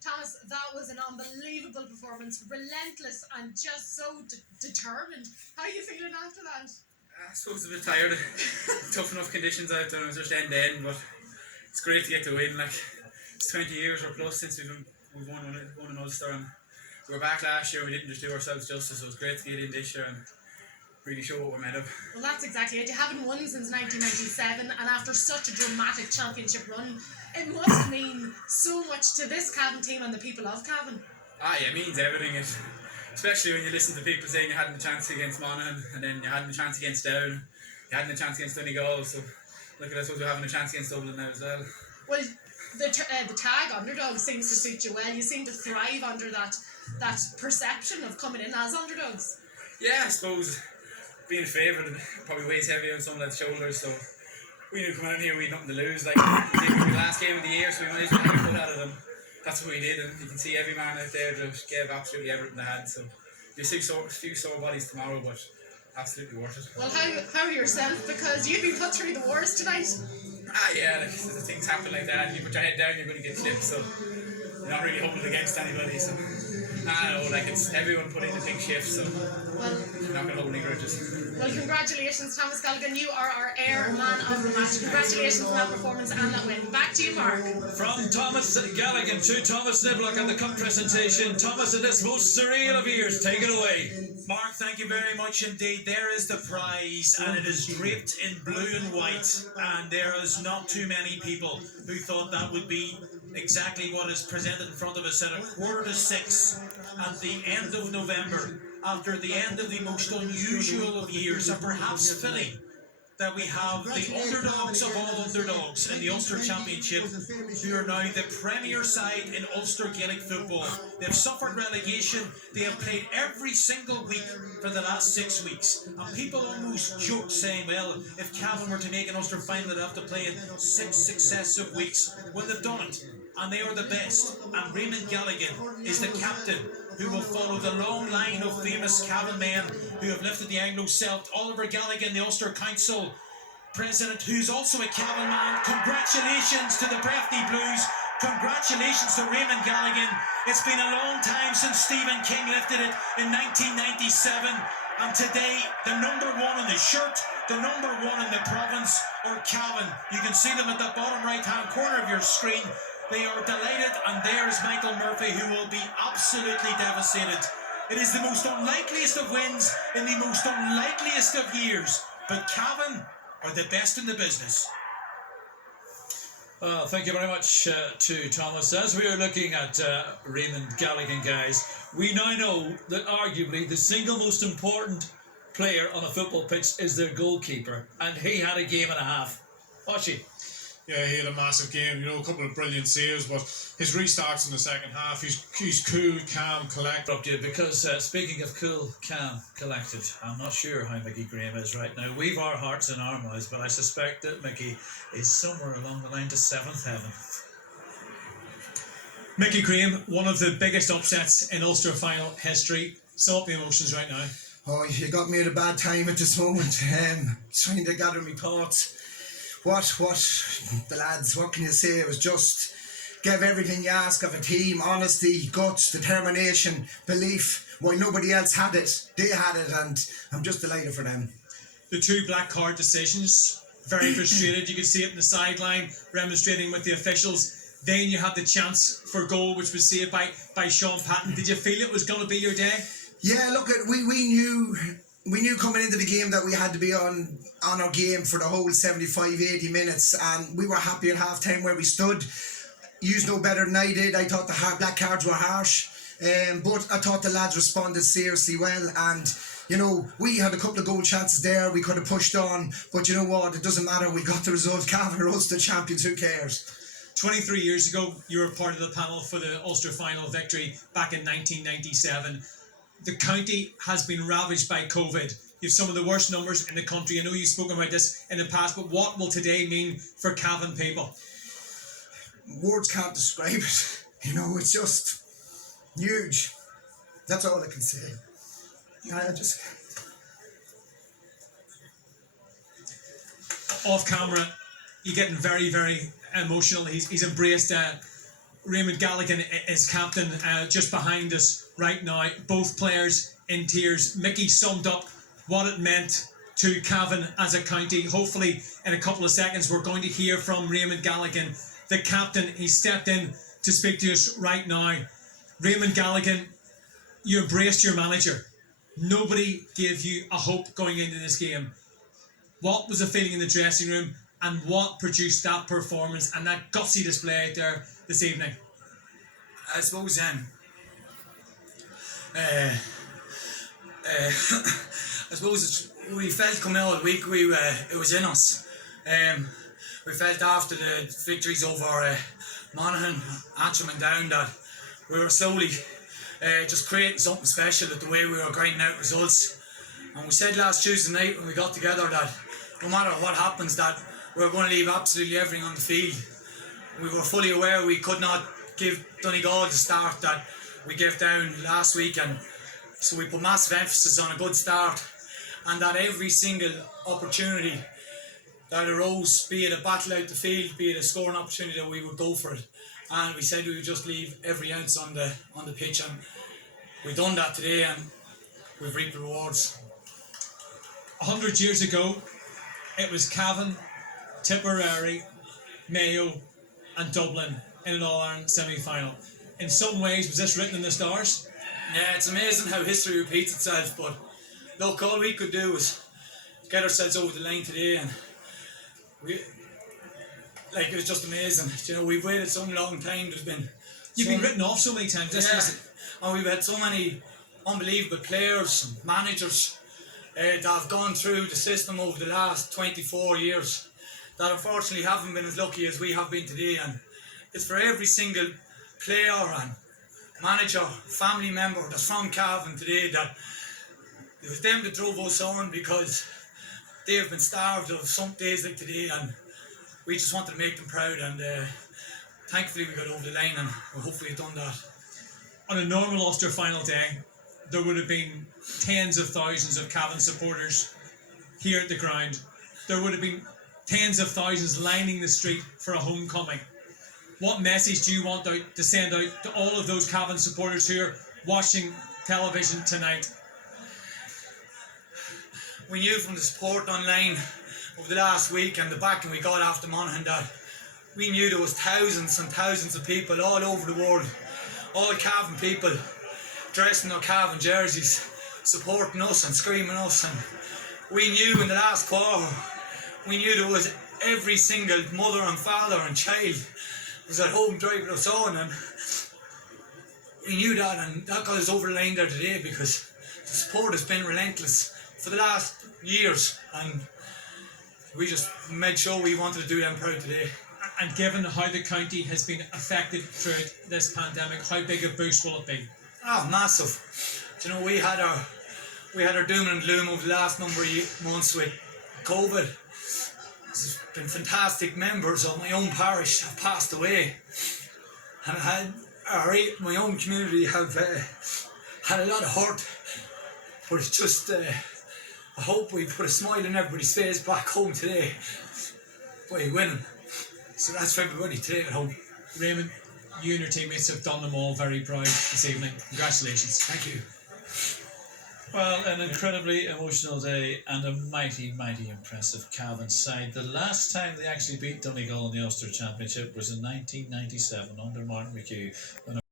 Thomas, that was an unbelievable performance, relentless and just so determined. How are you feeling after that? I suppose a bit tired. Tough enough conditions out there, just end to end, but it's great to get the win. Like, it's 20 years or plus since we've won an Ulster, and we were back last year. We didn't just do ourselves justice, so it's great to get in this year and really show what we're made of. Well, that's exactly it. You haven't won since 1997, and after such a dramatic championship run, it must mean so much to this Cavan team and the people of Cavan. It means everything. Especially when you listen to people saying you hadn't a chance against Monaghan, and then you hadn't a chance against Down, you hadn't a chance against Donegal, so look at us, we're having a chance against Dublin now as well. Well, the tag underdog seems to suit you well. You seem to thrive under that perception of coming in as underdogs. Yeah, I suppose being a favourite probably weighs heavy on some of the shoulders, so we knew coming out here we had nothing to lose. Like, it was the last game of the year, so we might as well have a foot at it, and that's what we did, and you can see every man out there just gave absolutely everything they had, so you see a few sore bodies tomorrow, but absolutely worth it. Well, how are yourself? Because you've been put through the wars tonight. Yeah, like, things happen like that, and you put your head down, you're going to get clipped, so you're not really holding against anybody, so it's everyone put in a big shift, so you're not going to hold any grudges. Well, congratulations, Thomas Galligan. You are our air man of the match. Congratulations on that performance and that win. Back to you, Mark. From Thomas Galligan to Thomas Niblock and the cup presentation. Thomas, in this most surreal of years, take it away. Mark, thank you very much indeed. There is the prize, and it is draped in blue and white, and there is not too many people who thought that would be exactly what is presented in front of us at 5:45 at the end of November, after the end of the most unusual of years, and perhaps fitting that we have the underdogs of all underdogs in the Ulster Championship, who are now the premier side in Ulster Gaelic football. They've suffered relegation. They have played every single week for the last 6 weeks. And people almost joked, saying, well, if Cavan were to make an Ulster final, they'd have to play in 6 successive weeks. Well, they've done it, and they are the best. And Raymond Galligan is the captain, who will follow the long line of famous Cavan men who have lifted the Anglo-Celt. Oliver Galligan, the Ulster Council president, who's also a Cavan man. Congratulations to the Breffni Blues. Congratulations to Raymond Galligan. It's been a long time since Stephen King lifted it in 1997. And today, the number one on the shirt, the number one in the province, are Cavan. You can see them at the bottom right-hand corner of your screen. They are delighted, and there's Michael Murphy, who will be absolutely devastated. It is the most unlikeliest of wins in the most unlikeliest of years, but Cavan are the best in the business. Well, thank you very much to Thomas. As we are looking at Raymond Galligan, guys, we now know that arguably the single most important player on a football pitch is their goalkeeper, and he had a game and a half. Oshie. Yeah, he had a massive game, a couple of brilliant saves, but his restarts in the second half, he's cool, calm, collected. Because speaking of cool, calm, collected, I'm not sure how Mickey Graham is right now. We've our hearts in our mouths, but I suspect that Mickey is somewhere along the line to seventh heaven. Mickey Graham, one of the biggest upsets in Ulster final history. Sum up the emotions right now. Oh, you got me at a bad time at this moment. Trying to gather my thoughts. What the lads, what can you say? It was just give everything you ask of a team: honesty, guts, determination, belief. Why nobody else had it, they had it, and I'm just delighted for them. The 2 black card decisions, very frustrated. You could see it in the sideline, remonstrating with the officials. Then you had the chance for goal, which was saved by Sean Patton. Did you feel it was going to be your day? Yeah, look, we knew coming into the game that we had to be on our game for the whole 75-80 minutes, and we were happy at half-time where we stood. Used no better than I did. I thought the black cards were harsh, but I thought the lads responded seriously well, and we had a couple of goal chances there. We could have pushed on, but you know what? It doesn't matter. We got the result. Cavan are Ulster champions. Who cares? 23 years ago, you were part of the panel for the Ulster final victory back in 1997. The county has been ravaged by COVID. You have some of the worst numbers in the country. I know you've spoken about this in the past, but what will today mean for Cavan people? Words can't describe it. It's just huge. That's all I can say. Off camera, you're getting very, very emotional. He's embraced Raymond Galligan is captain, just behind us right now. Both players in tears. Mickey summed up what it meant to Cavan as a county. Hopefully, in a couple of seconds, we're going to hear from Raymond Galligan, the captain. He stepped in to speak to us right now. Raymond Galligan, you embraced your manager. Nobody gave you a hope going into this game. What was the feeling in the dressing room, and what produced that performance and that gutsy display out there this evening? I suppose I suppose we felt coming out of the week it was in us. We felt after the victories over Monaghan, Antrim and Down that we were slowly just creating something special with the way we were grinding out results. And we said last Tuesday night when we got together that no matter what happens, that we were going to leave absolutely everything on the field. We were fully aware we could not give Donegal the start that we gave Down last week, and so we put massive emphasis on a good start, and that every single opportunity that arose, be it a battle out the field, be it a scoring opportunity, that we would go for it. And we said we would just leave every ounce on the pitch, and we've done that today, and we've reaped the rewards. 100 years ago, it was Cavan, Tipperary, Mayo and Dublin in an All-Ireland semi-final. In some ways, was this written in the stars? Yeah, it's amazing how history repeats itself, but look, all we could do was get ourselves over the line today, and it was just amazing. You know, we've waited so long time. You've been written off so many times. And we've had so many unbelievable players and managers that have gone through the system over the last 24 years that unfortunately haven't been as lucky as we have been today. And it's for every single player and manager, family member that's from Cavan today, that it was them that drove us on, because they have been starved of some days like today, and we just wanted to make them proud, and thankfully we got over the line, and we hopefully have done that. On a normal Ulster final day, there would have been tens of thousands of Cavan supporters here at the ground. There would have been tens of thousands lining the street for a homecoming. What message do you want to send out to all of those Cavan supporters who are watching television tonight? We knew from the support online over the last week and the backing we got after Monaghan that we knew there was thousands and thousands of people all over the world, all Cavan people dressed in their Cavan jerseys, supporting us and screaming us. And we knew in the last quarter, we knew there was every single mother and father and child was at home driving us on, and we knew that, and that got us over the line there today, because the support has been relentless for the last years, and we just made sure we wanted to do them proud today. And given how the county has been affected throughout this pandemic, how big a boost will it be? Oh, massive. You know, we had our doom and gloom over the last number of months with COVID. There's been fantastic members of my own parish have passed away, and my own community have had a lot of hurt. But it's just, I hope we put a smile on everybody's face back home today by winning. So that's for everybody today at home. Raymond, you and your teammates have done them all very proud this evening. Congratulations. Thank you. Well, an incredibly emotional day and a mighty, mighty impressive Cavan side. The last time they actually beat Donegal in the Ulster Championship was in 1997 under Martin McHugh, when